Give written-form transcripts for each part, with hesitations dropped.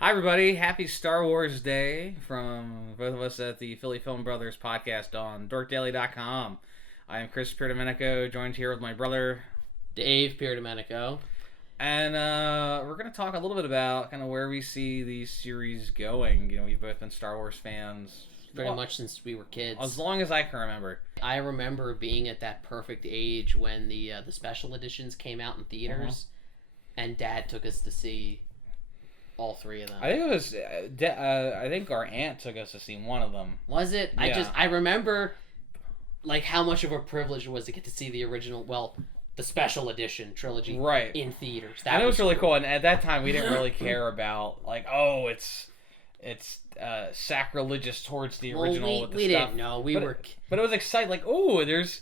Hi, everybody. Happy Star Wars Day from both of us at the Philly Film Brothers podcast on dorkdaily.com. I am Chris Pierdomenico, joined here with my brother, Dave Pierdomenico. And we're going to talk a little bit about kind of where we see these series going. You know, we've both been Star Wars fans. Pretty much since we were kids. As long as I can remember. I remember being at that perfect age when the special editions came out in theaters, and Dad took us to see all three of them. I think it was. I think our aunt took us to see one of them. Was it? Yeah. I remember, like, how much of a privilege it was to get to see the original. Well, the special edition trilogy, right, in theaters. That was really cool. And at that time, we didn't really care about it's sacrilegious towards the original. We didn't know. But it was exciting. Like, oh, there's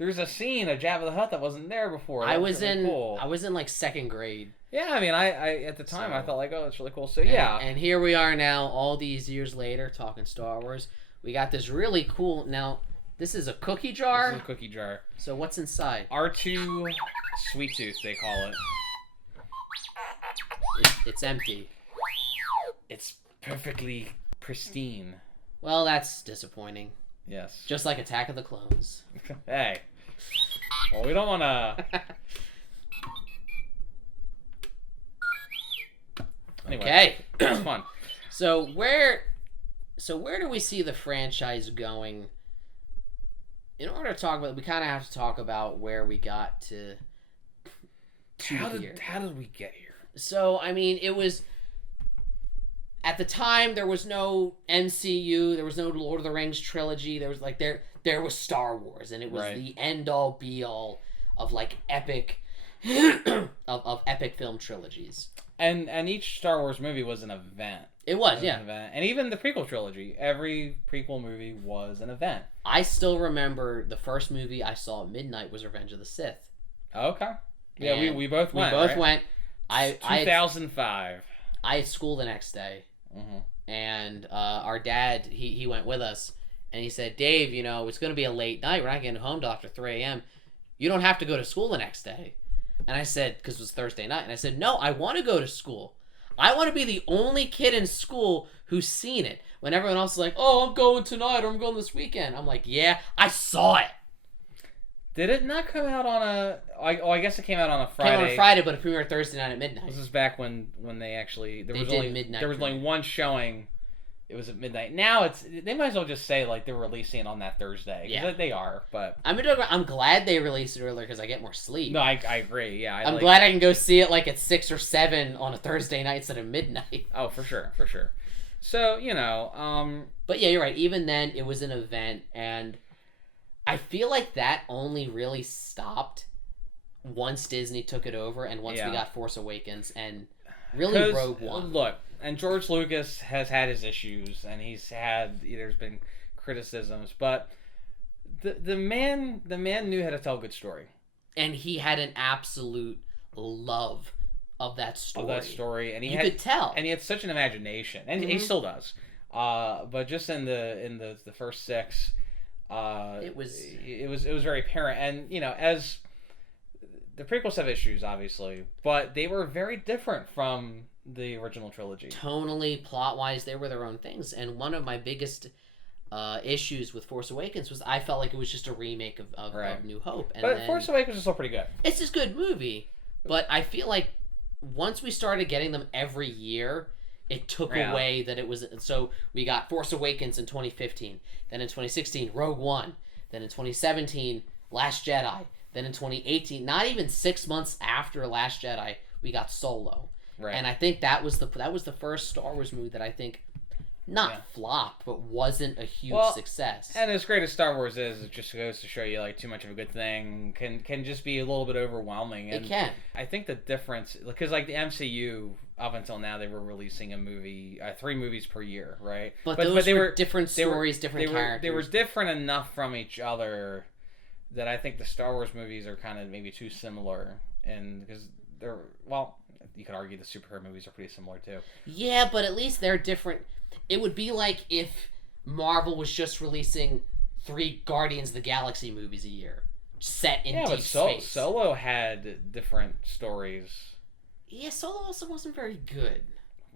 a scene of Jabba the Hutt that wasn't there before. I was cool. in like second grade. Yeah, I mean, I at the time I thought like, oh, that's really cool. So and here we are now, all these years later, talking Star Wars. We got this really cool. Now, this is a cookie jar. This is a cookie jar. So what's inside? R2 Sweet Tooth, they call it. It's empty. It's perfectly pristine. Well, that's disappointing. Yes. Just like Attack of the Clones. Hey. Well, we don't want to. Anyway, okay. It's fun. So where do we see the franchise going? In order to talk about it, we kind of have to talk about where we got to How here. How did we get here? So, I mean, it was... At the time, there was no MCU, there was no Lord of the Rings trilogy, there was like there was Star Wars, and it was the end-all, be-all of like epic of epic film trilogies. And each Star Wars movie was an event. It was, yeah. And even the prequel trilogy, every prequel movie was an event. I still remember the first movie I saw at midnight was Revenge of the Sith. Okay. Yeah, we both went. We both right? went. 2005. I had school the next day, and our dad he went with us, and he said, "Dave, you know it's going to be a late night. We're not getting home till after 3 a.m. You don't have to go to school the next day." And I said, because it was Thursday night, and I said, "No, I want to go to school. I want to be the only kid in school who's seen it. When everyone else is like, oh, I'm going tonight or I'm going this weekend." I'm like, yeah, I saw it. Did it not come out on a... I guess it came out on a Friday. It came out on Friday, but it premiered Thursday night at midnight. This is back when they actually... There was only one showing. It was at midnight. Now it's... They might as well just say like they're releasing it on that Thursday. Yeah. They are, but... I'm glad they released it earlier because I get more sleep. No, I agree. Yeah, I'm glad I can go see it like at 6 or 7 on a Thursday night instead of midnight. Oh, for sure. So, you know... But yeah, you're right. Even then, it was an event, and... I feel like that only really stopped once Disney took it over and once we got Force Awakens and really Rogue One. Look, and George Lucas has had his issues and there's been criticisms, but the man knew how to tell a good story. And he had an absolute love of that story. And you could tell. And he had such an imagination, and he still does. But just in the first 6, it was very apparent, and you know, as the prequels have issues, obviously, but they were very different from the original trilogy. Tonally, plot-wise, they were their own things, and one of my biggest issues with Force Awakens was I felt like it was just a remake of New Hope. But Force Awakens is still pretty good. It's just a good movie, but I feel like once we started getting them every year, it took away that it was... So we got Force Awakens in 2015. Then in 2016, Rogue One. Then in 2017, Last Jedi. Then in 2018, not even 6 months after Last Jedi, we got Solo. Right. And I think that was the first Star Wars movie that I think flopped, but wasn't a huge success. And as great as Star Wars is, it just goes to show you like too much of a good thing can just be a little bit overwhelming. And it can. I think the difference, because like the MCU... Up until now, they were releasing a movie, 3 movies per year, right? But they were different stories, different characters. They were different enough from each other that I think the Star Wars movies are kind of maybe too similar, and because you could argue the superhero movies are pretty similar too. Yeah, but at least they're different. It would be like if Marvel was just releasing 3 Guardians of the Galaxy movies a year, set in deep space. Solo had different stories. Yeah, Solo also wasn't very good.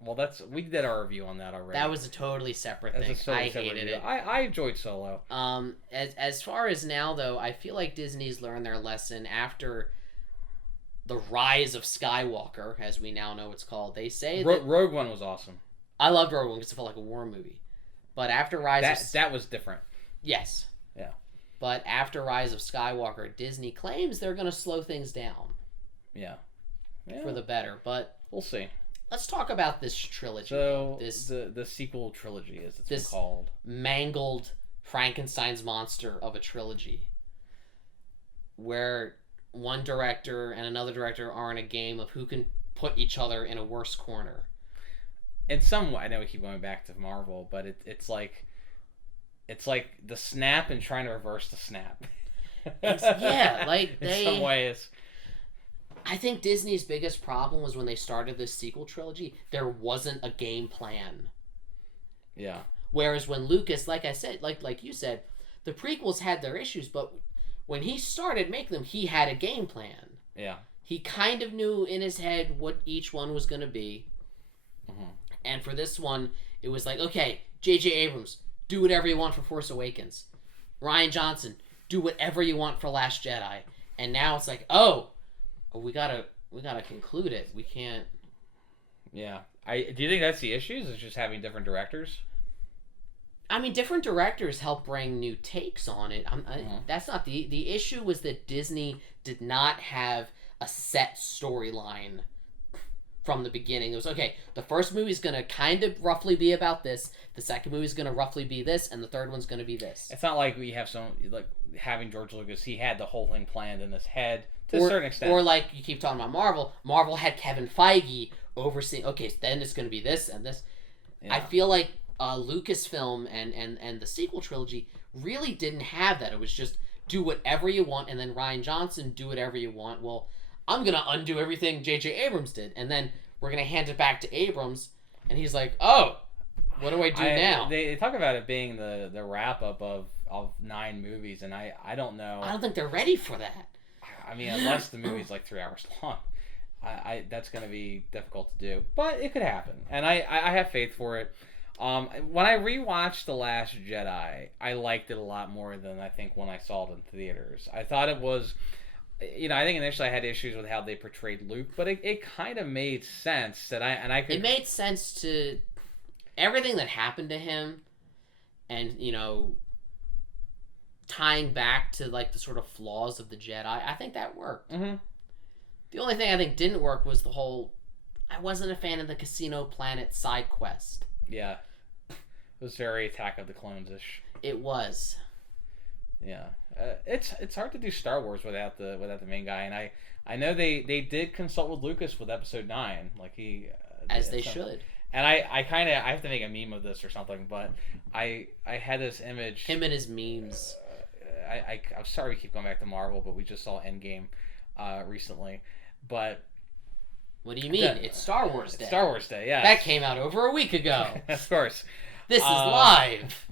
Well, we did our review on that already. That was a totally separate thing. I hated it. I enjoyed Solo. As far as now though, I feel like Disney's learned their lesson after the Rise of Skywalker, as we now know it's called. They say that Rogue One was awesome. I loved Rogue One because it felt like a war movie. But after that was different. Yes. Yeah. But after Rise of Skywalker, Disney claims they're going to slow things down. Yeah. For the better, but we'll see. Let's talk about this trilogy. So the sequel trilogy, as it's been called, mangled Frankenstein's monster of a trilogy, where one director and another director are in a game of who can put each other in a worse corner. In some way, I know we keep going back to Marvel, but it's like the snap and trying to reverse the snap. In some ways. I think Disney's biggest problem was when they started this sequel trilogy, there wasn't a game plan. Yeah. Whereas when Lucas, like I said, like you said, the prequels had their issues, but when he started making them, he had a game plan. Yeah. He kind of knew in his head what each one was going to be. Mm-hmm. And for this one, it was like, okay, J.J. Abrams, do whatever you want for Force Awakens. Rian Johnson, do whatever you want for Last Jedi. And now it's like, we gotta conclude it. We can't. Yeah. Do you think that's the issue? Is it just having different directors? I mean, different directors help bring new takes on it. That's not the issue. Was that Disney did not have a set storyline from the beginning. It was okay. The first movie is gonna kind of roughly be about this. The second movie is gonna roughly be this, and the third one's gonna be this. It's not like we have having George Lucas. He had the whole thing planned in his head. To a certain extent. Or like you keep talking about Marvel. Marvel had Kevin Feige overseeing, okay, then it's going to be this and this. Yeah. I feel like Lucasfilm and the sequel trilogy really didn't have that. It was just do whatever you want, and then Rian Johnson, do whatever you want. Well, I'm going to undo everything J.J. Abrams did, and then we're going to hand it back to Abrams, and he's like, oh, what do I do now? They talk about it being the wrap-up of 9 movies, and I don't know. I don't think they're ready for that. I mean, unless the movie's like 3 hours long, that's going to be difficult to do. But it could happen, and I have faith for it. When I rewatched The Last Jedi, I liked it a lot more than I think when I saw it in theaters. I thought it was, I think initially I had issues with how they portrayed Luke, but it kind of made sense that It made sense to everything that happened to him, and tying back to like the sort of flaws of the Jedi. I think that worked. Mm-hmm. The only thing I think didn't work was the whole. I wasn't a fan of the Casino Planet side quest. Yeah, it was very Attack of the Clones-ish. It was. Yeah, it's hard to do Star Wars without the main guy, and I know they did consult with Lucas with Episode 9, like he as they should. And I have to make a meme of this or something, but I had this image. Him and his memes. I'm sorry we keep going back to Marvel, but we just saw Endgame recently. But what do you mean? It's Star Wars Day. It's Star Wars Day, yeah. That came out over a week ago. Of course. This is live.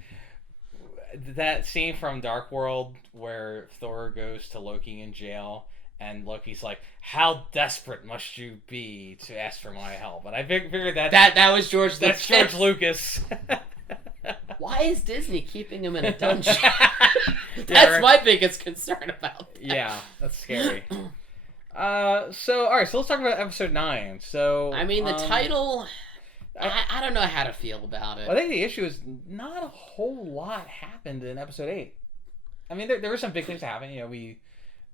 That scene from Dark World where Thor goes to Loki in jail, and Loki's like, "How desperate must you be to ask for my help?" And I figured that was George. That's George Lucas. Why is Disney keeping him in a dungeon? That's my biggest concern about that. Yeah, that's scary. So let's talk about Episode 9. So I mean, the title, I don't know how to feel about it. I think the issue is not a whole lot happened in Episode 8. I mean, there were some big things that happened.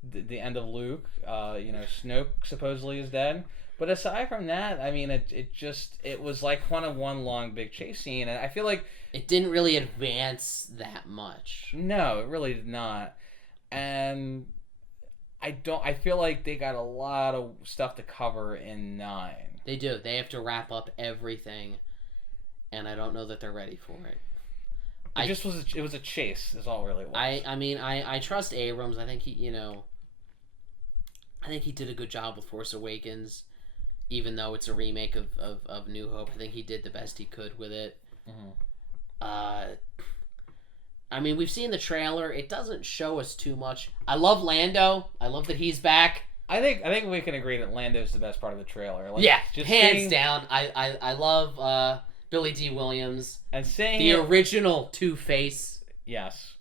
The end of Luke. Snoke supposedly is dead. But aside from that, I mean, it was like one long big chase scene, and I feel like it didn't really advance that much. No, it really did not. And I feel like they got a lot of stuff to cover in 9. They do. They have to wrap up everything, and I don't know that they're ready for it. It was a chase, is all really it was. I mean, I trust Abrams. I think he did a good job with Force Awakens, even though it's a remake of New Hope. I think he did the best he could with it. Mm-hmm. I mean, we've seen the trailer. It doesn't show us too much. I love Lando. I love that he's back. I think we can agree that Lando's the best part of the trailer. Like, yeah, just hands down. I love Billy D. Williams and seeing the original Two-Face. Yes,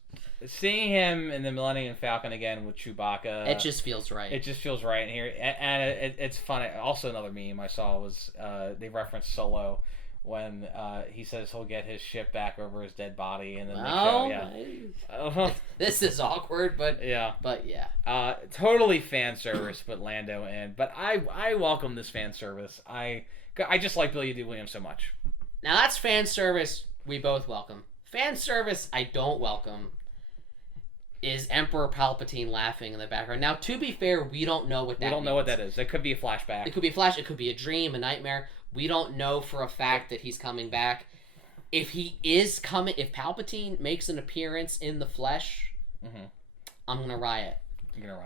seeing him in the Millennium Falcon again with Chewbacca. It just feels right. It just feels right in here, and it's funny. Also, another meme I saw was they referenced Solo when he says he'll get his ship back over his dead body, and then this is awkward, but yeah, totally fan service, but Lando in. But I welcome this fan service. I just like Billy D. Williams so much. Now that's fan service we both welcome. Fan service I don't welcome is Emperor Palpatine laughing in the background. Now, to be fair, we don't know what that means. We don't know what that is. It could be a flashback. It could be a flash. It could be a dream, a nightmare. We don't know for a fact that he's coming back. If he is coming, if Palpatine makes an appearance in the flesh, I'm gonna riot.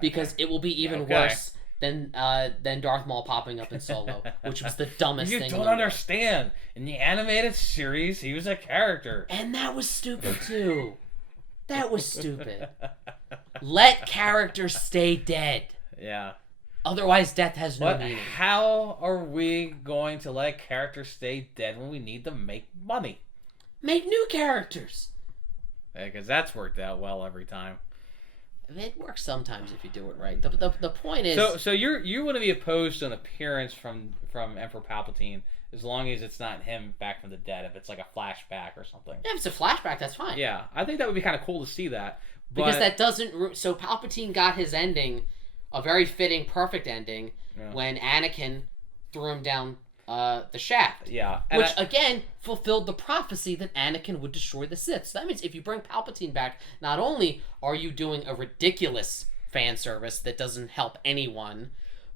Because it will be even worse than Darth Maul popping up in Solo, which was the dumbest thing. You don't understand. In the animated series, he was a character, and that was stupid too. That was stupid. Let characters stay dead. Yeah. Otherwise, death has no meaning. How are we going to let characters stay dead when we need to make money? Make new characters. Because that's worked out well every time. It works sometimes if you do it right. The point is... So you wouldn't be opposed to an appearance from Emperor Palpatine as long as it's not him back from the dead, if it's like a flashback or something. Yeah, if it's a flashback, that's fine. Yeah, I think that would be kind of cool to see that. But... Because that doesn't... So Palpatine got his ending... A very fitting, perfect ending when Anakin threw him down the shaft. Yeah. Which, again, fulfilled the prophecy that Anakin would destroy the Sith. So that means if you bring Palpatine back, not only are you doing a ridiculous fan service that doesn't help anyone,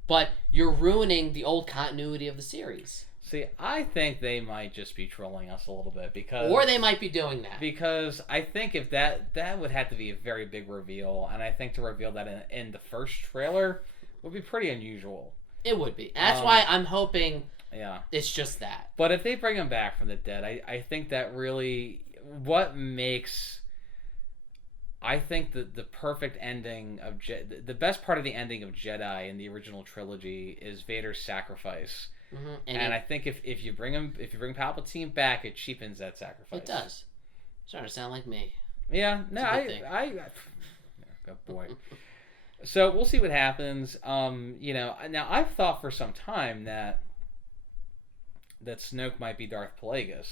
but you're ruining the old continuity of the series. See, I think they might just be trolling us a little bit because... Or they might be doing that. Because I think if that would have to be a very big reveal, and I think to reveal that in the first trailer would be pretty unusual. It would be. That's why I'm hoping it's just that. But if they bring him back from the dead, I think that really... What makes... I think that the perfect ending of... the best part of the ending of Jedi in the original trilogy is Vader's sacrifice. Mm-hmm. And I think if you bring Palpatine back, it cheapens that sacrifice. It does. Starting to sound like me. Yeah, no, I good boy. So we'll see what happens. Now I've thought for some time that Snoke might be Darth Plagueis.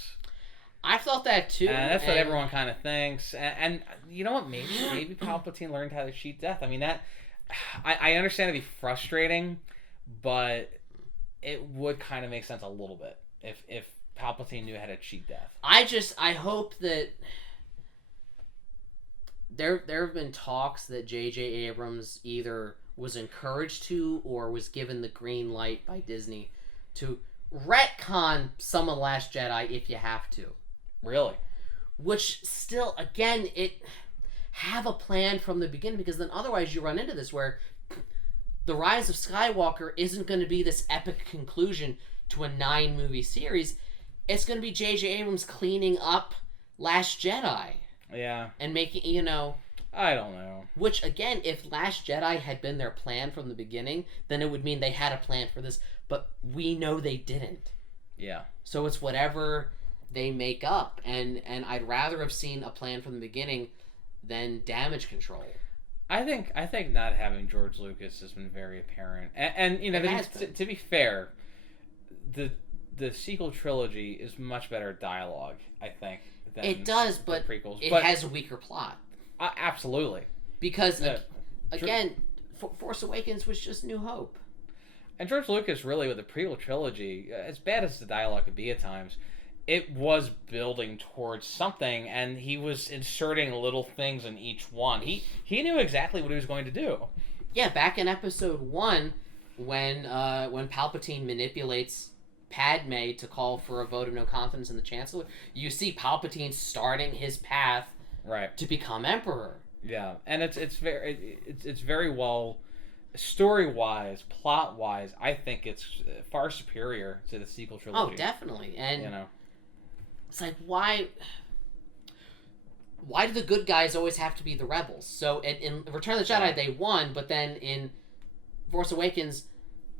I thought that too. And that's what everyone kind of thinks. And you know what? Maybe Palpatine learned how to cheat death. I mean, that I understand it'd be frustrating, but it would kind of make sense a little bit if Palpatine knew how to cheat death. I hope that there have been talks that J.J. Abrams either was encouraged to or was given the green light by Disney to retcon some of The Last Jedi if you have to. Really? Which still, again, have a plan from the beginning, because then otherwise you run into this where The Rise of Skywalker isn't going to be this epic conclusion to a 9-movie series. It's going to be J.J. Abrams cleaning up Last Jedi. Yeah. And making, I don't know. Which, again, if Last Jedi had been their plan from the beginning, then it would mean they had a plan for this. But we know they didn't. Yeah. So it's whatever they make up. And I'd rather have seen a plan from the beginning than damage control. I think not having George Lucas has been very apparent, and to be fair, the sequel trilogy is much better dialogue, I think. Than it does, but the prequels. It has a weaker plot. Absolutely, because again, Force Awakens was just New Hope, and George Lucas really with the prequel trilogy, as bad as the dialogue could be at times, it was building towards something, and he was inserting little things in each one. He knew exactly what he was going to do. Yeah, back in episode 1, when Palpatine manipulates Padme to call for a vote of no confidence in the Chancellor, you see Palpatine starting his path to become Emperor. Yeah, and it's very well, story-wise, plot-wise, I think it's far superior to the sequel trilogy. Oh, definitely. And it's like, why do the good guys always have to be the rebels? So in Return of the Jedi, they won, but then in Force Awakens,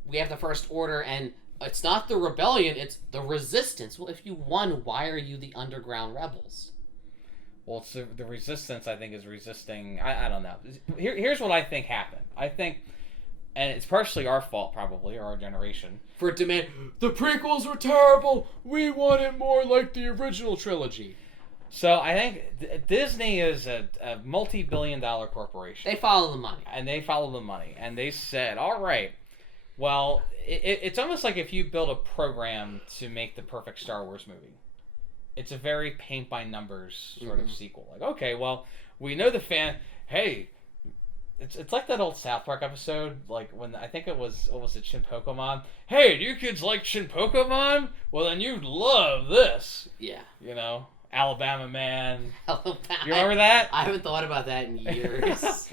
we have the First Order, and it's not the rebellion, it's the resistance. Well, if you won, why are you the underground rebels? Well, it's the resistance, I think, is resisting... I don't know. Here's what I think happened. I think, and it's partially our fault, probably, or our generation. For demand, the prequels were terrible! We want it more like the original trilogy. So I think Disney is a multi-billion-dollar corporation. They follow the money. And they follow the money. And they said, all right, well, it's almost like if you build a program to make the perfect Star Wars movie. It's a very paint-by-numbers sort of sequel. Like, okay, well, we know the fan... Hey, it's like that old South Park episode, like when I think it was, what was it, Shin Pokemon? Hey, do you kids like Shin Pokemon? Well, then you'd love this. Yeah. You know? Alabama Man. Alabama. You remember that? I haven't thought about that in years.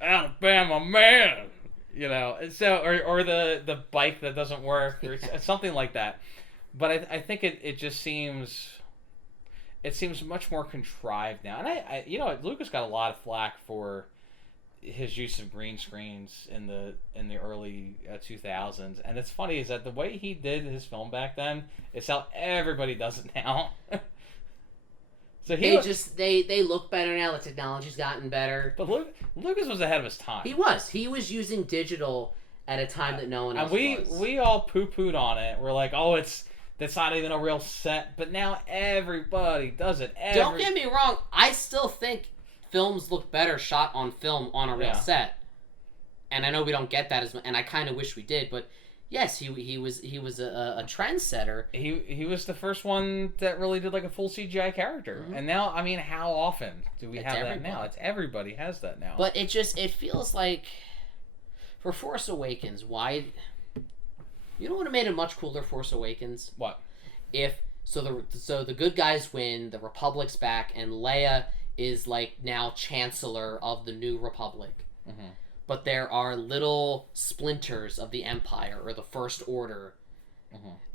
Alabama Man. You know, and so or the bike that doesn't work or something like that. But I think it just seems much more contrived now. And I you know, Lucas got a lot of flack for his use of green screens in the early 2000s, and it's funny is that the way he did his film back then is how everybody does it now. So they look better now. The technology's gotten better. But Lucas was ahead of his time. He was using digital at a time that no one else was. We all poo-pooed on it. We're like, oh, that's not even a real set. But now everybody does it. Don't get me wrong. I still think films look better shot on film on a real set. And I know we don't get that as much, and I kind of wish we did, but yes, he was a trendsetter. He was the first one that really did like a full CGI character. And now, I mean, how often do we have that now? It's everybody has that now. But it feels like for Force Awakens, why you know what would have made it much cooler, Force Awakens? What? If so the good guys win, the Republic's back, and Leia is like now Chancellor of the New Republic. But there are little splinters of the Empire or the First Order,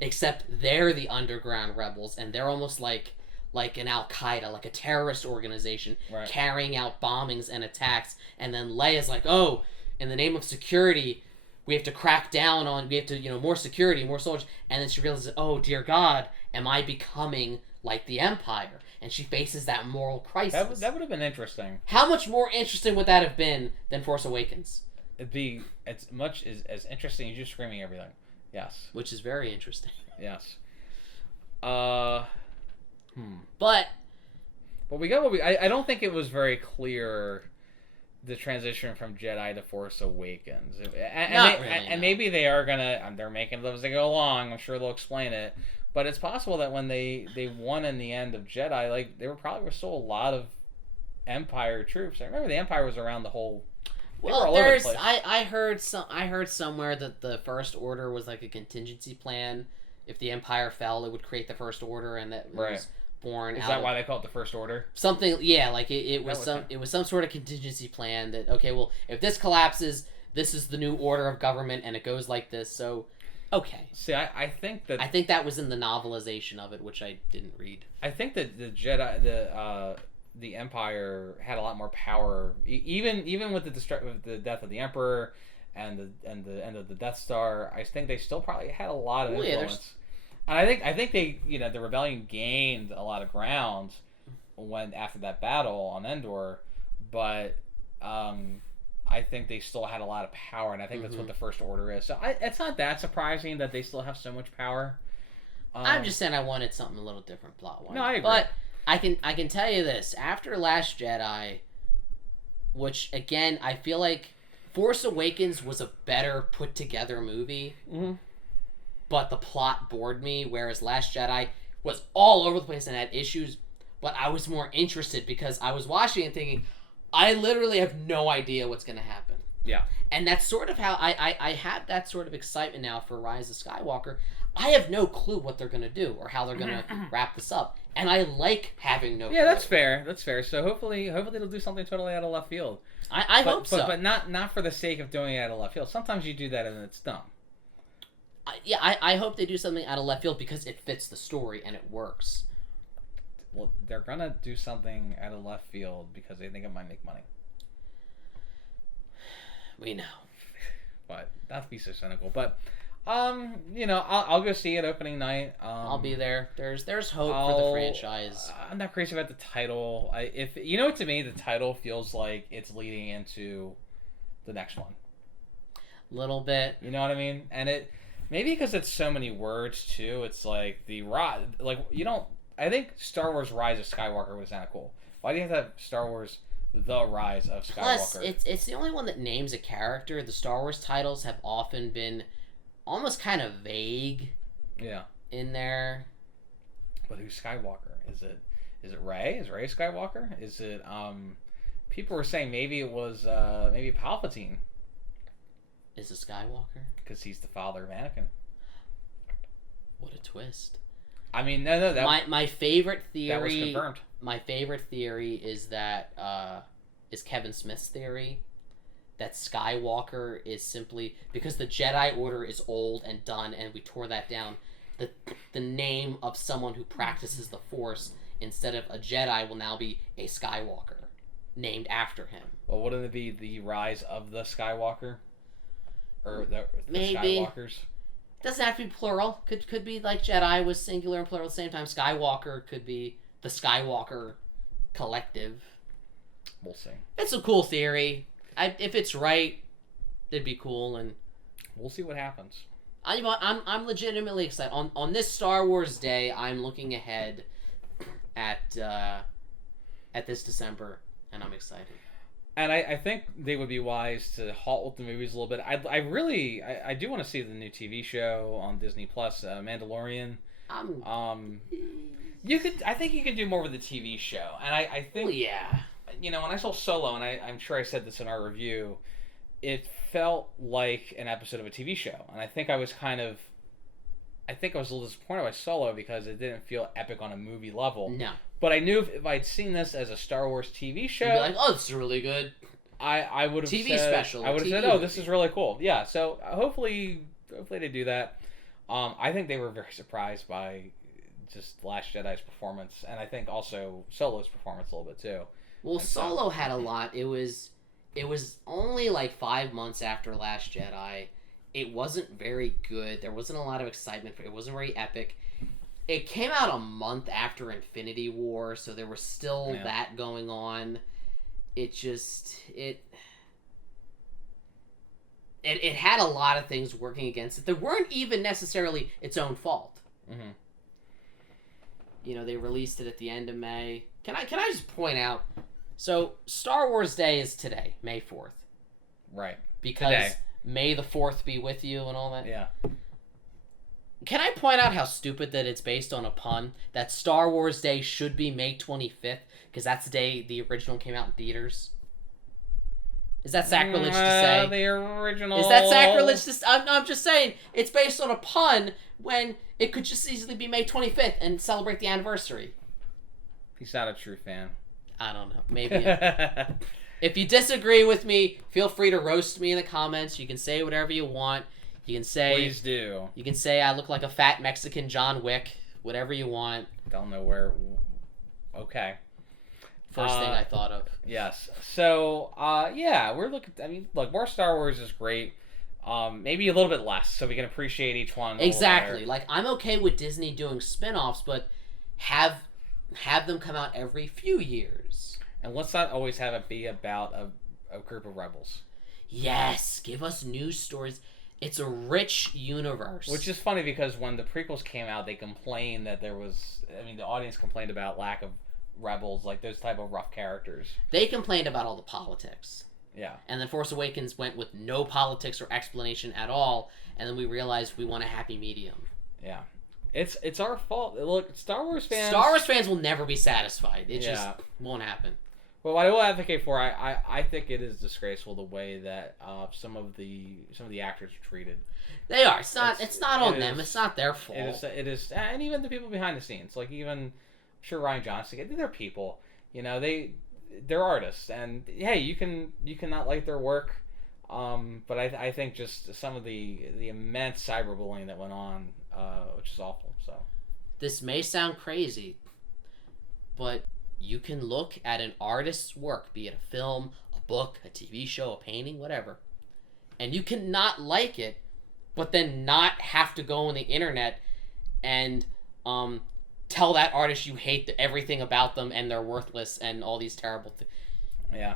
except they're the underground rebels, and they're almost like an Al-Qaeda, like a terrorist organization, carrying out bombings and attacks. And then Leia's like, oh, in the name of security, we have to crack down on, we have to, more security, more soldiers. And then she realizes, oh, dear God, am I becoming like the Empire? And she faces that moral crisis. That would have been interesting. How much more interesting would that have been than Force Awakens? It'd be as much as interesting as you screaming everything. Yes. Which is very interesting. Yes. But we got what we... I don't think it was very clear, the transition from Jedi to Force Awakens. And maybe they are gonna... They're making it as they go along. I'm sure they'll explain it. But it's possible that when they won in the end of Jedi, like there were still a lot of Empire troops. I remember the Empire was around the whole. Well, I heard somewhere that the First Order was like a contingency plan. If the Empire fell, it would create the First Order, and that was born. Is that why they call it the First Order? Something, yeah. Like it was some sort of contingency plan that okay, well, if this collapses, this is the new order of government, and it goes like this. So. Okay. See, I think that was in the novelization of it, which I didn't read. I think that the Jedi, the Empire had a lot more power, even with the death of the Emperor, and the end of the Death Star. I think they still probably had a lot of influence. And I think they, the rebellion gained a lot of ground after that battle on Endor, but. I think they still had a lot of power, and I think that's what the First Order is. So it's not that surprising that they still have so much power. I'm just saying I wanted something a little different plot-wise. No, I agree. But I can tell you this. After Last Jedi, which, again, I feel like Force Awakens was a better put-together movie, but the plot bored me, whereas Last Jedi was all over the place and had issues, but I was more interested because I was watching it thinking... I literally have no idea what's going to happen. Yeah. And that's sort of how I have that sort of excitement now for Rise of Skywalker. I have no clue what they're going to do or how they're going to wrap this up. And I like having no clue. Yeah, that's fair. That's fair. So hopefully they'll do something totally out of left field. I hope so. But not for the sake of doing it out of left field. Sometimes you do that and it's dumb. I hope they do something out of left field because it fits the story and it works. Well, they're going to do something out of left field because they think it might make money. We know. But not to be so cynical, but I'll go see it opening night. I'll be there. There's hope for the franchise. I'm not crazy about the title. To me, the title feels like it's leading into the next one. Little bit. You know what I mean? And it maybe because it's so many words too. It's like I think Star Wars Rise of Skywalker was kind of cool. Why do you have to have Star Wars The Rise of Skywalker? Plus, it's the only one that names a character. The Star Wars titles have often been almost kind of vague. Yeah. In there. But who's Skywalker? Is it Rey? Is Rey Skywalker? Is it people were saying maybe it was maybe Palpatine. Is it Skywalker? Because he's the father of Anakin. What a twist. I mean, no. My favorite theory. That was confirmed. My favorite theory is that is Kevin Smith's theory that Skywalker is simply because the Jedi Order is old and done, and we tore that down. The name of someone who practices the Force instead of a Jedi will now be a Skywalker, named after him. Well, wouldn't it be the Rise of the Skywalker, or the Maybe. Skywalkers? Doesn't have to be plural. Could be like Jedi was singular and plural at the same time. Skywalker could be the Skywalker collective. We'll see. It's a cool theory. If it's right, it'd be cool, and we'll see what happens. I'm legitimately excited. On this Star Wars day, I'm looking ahead at this December, and I'm excited. And I think they would be wise to halt with the movies a little bit. I do want to see the new TV show on Disney Plus, Mandalorian. I think you could do more with the TV show, and I think yeah. When I saw Solo, and I'm sure I said this in our review, it felt like an episode of a TV show, and I think I was a little disappointed by Solo because it didn't feel epic on a movie level. No. But I knew if I'd seen this as a Star Wars TV show, you'd be like, oh, this is really good. I would have TV said, special. I would have said, oh, this is really cool. Yeah, so hopefully they do that. I think they were very surprised by just Last Jedi's performance, and I think also Solo's performance a little bit too. Well, Solo had a lot. It was only like 5 months after Last Jedi. It wasn't very good. There wasn't a lot of excitement for it. It wasn't very epic. It came out a month after Infinity War, so there was still that going on. It had a lot of things working against it that weren't even necessarily its own fault. Mm-hmm. They released it at the end of May. Can I just point out? So Star Wars Day is today, May 4th. Right. Because today. May the 4th be with you and all that. Yeah. Can I point out how stupid that it's based on a pun? That Star Wars Day should be May 25th, because that's the day the original came out in theaters. Is that sacrilege to say? The original. Is that sacrilege to say? I'm just saying, it's based on a pun when it could just easily be May 25th and celebrate the anniversary. He's not a true fan. I don't know. Maybe. If you disagree with me, feel free to roast me in the comments. You can say whatever you want. You can say... Please do. You can say I look like a fat Mexican John Wick. Whatever you want. Don't know where... Okay. First thing I thought of. Yes. So, we're looking... I mean, look, more Star Wars is great. Maybe a little bit less, so we can appreciate each one. Exactly. Like, I'm okay with Disney doing spin-offs, but have them come out every few years. And let's not always have it be about a group of rebels. Yes, give us news stories. It's a rich universe. Which is funny because when the prequels came out, they complained that there was... I mean, the audience complained about lack of rebels, like those type of rough characters. They complained about all the politics. Yeah. And then Force Awakens went with no politics or explanation at all, and then we realized we want a happy medium. Yeah. It's our fault. Look, Star Wars fans will never be satisfied. It just won't happen. Well, what I will advocate for, I think it is disgraceful the way that some of the actors are treated. They are. It's not on them. It's not their fault. It is, and even the people behind the scenes, like even I'm sure Ryan Johnson, they're people. They're artists, and hey, you can not like their work, but I think just some of the immense cyberbullying that went on, which is awful. So this may sound crazy, but you can look at an artist's work, be it a film, a book, a TV show, a painting, whatever, And you can not like it, but then not have to go on the internet and tell that artist you hate everything about them and they're worthless and all these terrible things. Yeah.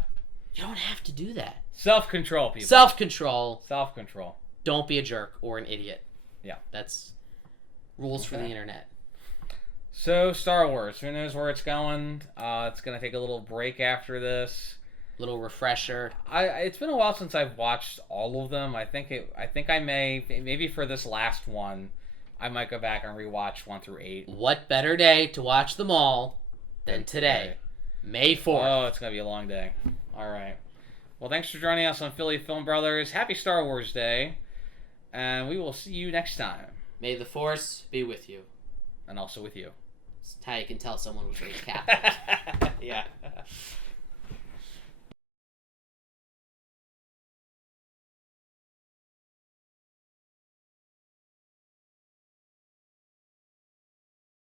You don't have to do that. Self-control, people. Self-control. Self-control. Don't be a jerk or an idiot. Yeah. That's rules for the internet. So, Star Wars. Who knows where it's going? It's going to take a little break after this. Little refresher. It's been a while since I've watched all of them. I think I may, maybe for this last one, I might go back and rewatch 1 through 8. What better day to watch them all than today? May 4th. Oh, it's going to be a long day. All right. Well, thanks for joining us on Philly Film Brothers. Happy Star Wars Day. And we will see you next time. May the Force be with you. And also with you. That's how you can tell someone was raised Catholic. Yeah.